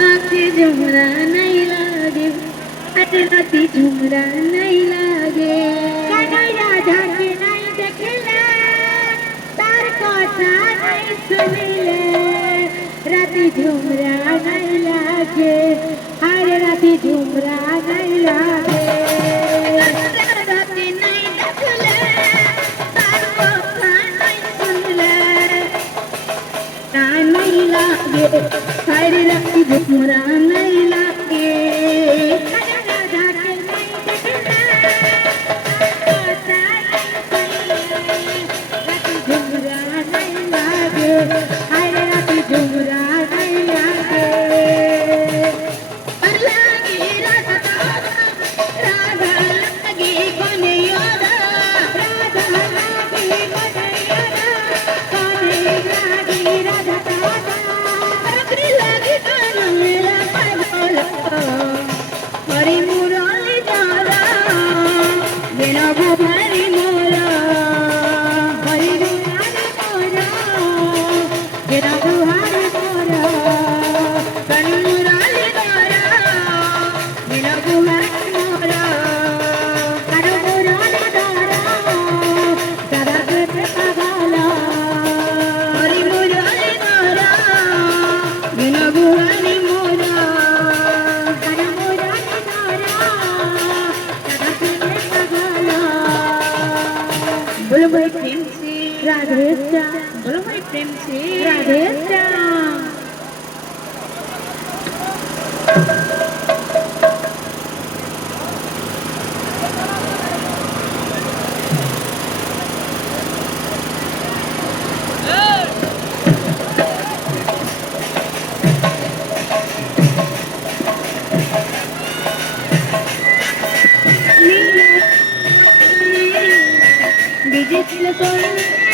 आंखें झुमरा नहीं लागे अरे राती झुमरा नहीं लागे कन्हैया झाके नहीं देखले तार कथा नहीं सुनले राती झुमरा नहीं लागे अरे राती झुमरा नहीं लागे राती नहीं देखले तार कथा नहीं सुनले नहीं लागे हरे राती झुमरा नहीं लागे झुमरा नहीं लागे हरे राती झुमरा नहीं लागे लागे राधा राधा लगी कोने यादा राधा लगी कोने यादा कोने लागी राधा हरी मुराली दारा बिना भरी मोरा हरी मुराली मोरा बिना बुहारी मोरा हरी मुराली दारा बिना बुहारी मोरा हरी मुराली दारा दादा के पगाला हरी मुराली दारा बिना बुहारी मोरा बोलो भाई प्रेम से राधे श्याम बोलो भाई प्रेम से राधे श्याम Digital